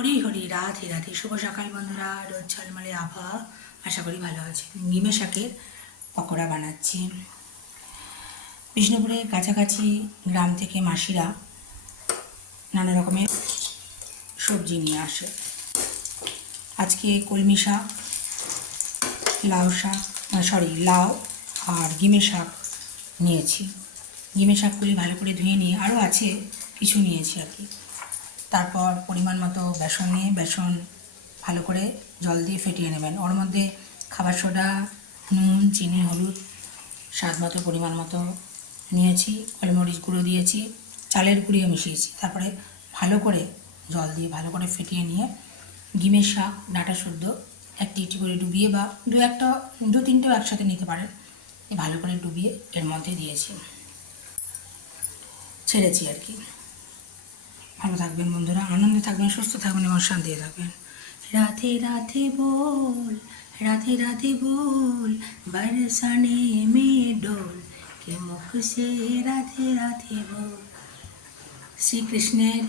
হরি হরি, রাধে রাধে। শুভ সকাল বন্ধুরা। রোজ ঝলমলে আবহাওয়া, আশা করি ভালো আছে। নিমে শাকের পকোড়া বানাচ্ছি। বিষ্ণুপুরের কাছাকাছি গ্রাম থেকে মাসিরা নানা রকমের সবজি নিয়ে আসে। আজকে কলমি শাক, লাউ শাক, লাউ আর গিমে শাক নিয়েছি। গিমে শাকগুলি ভালো করে ধুয়ে নিয়ে আরও আছে কিছু নিয়েছি আর কি। তারপর পরিমাণ মতো বেসন নিয়ে বেসন ভালো করে জল দিয়ে ফেটিয়ে নেবেন। ওর মধ্যে খাবার সোডা, নুন, চিনি, হলুদ স্বাদ মতো পরিমাণ মতো নিয়েছি। গোলমরিচ গুঁড়ো দিয়েছি, চালের গুঁড়িও মিশিয়েছি। তারপরে ভালো করে জল দিয়ে ভালো করে ফেটিয়ে নিয়ে ডিমের শাক ডাঁটা শুদ্ধ একটি করে ডুবিয়ে বা দু তিনটেও একসাথে নিতে পারেন, ভালো করে ডুবিয়ে এর মধ্যে দিয়েছি, ছেড়েছি আর কি। ভালো থাকবেন বন্ধুরা, আনন্দে থাকবেন, সুস্থ থাকবেন এবং শান্তিতে থাকবেন। রাধে রাধে बोल, राधे राधे बोल, बरसाने में डोल के मुख से राधे राधे बोल। শ্রীকৃষ্ণের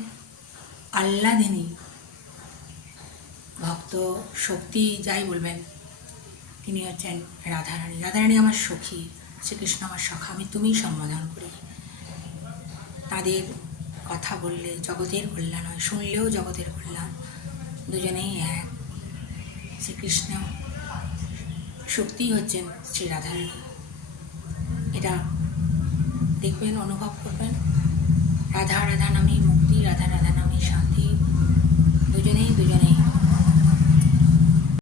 আহ্লাদিনী ভক্ত, শক্তি যাই বলবেন, তিনি হচ্ছেন রাধারানী। রাধারানী আমার সখী, শ্রীকৃষ্ণ আমার সখা, আমি তুমিই সম্বোধন করি। তাদের কথা বললে জগতের কল্যাণ হয়, শুনলেও জগতের কল্যাণ। দুজনেই এক। শ্রীকৃষ্ণ শক্তি হচ্ছেন শ্রী রাধারানী। এটা দেখবেন, অনুভব করবেন। রাধা রাধা নামে মুক্তি, রাধা রাধা নামে শান্তি। দুজনেই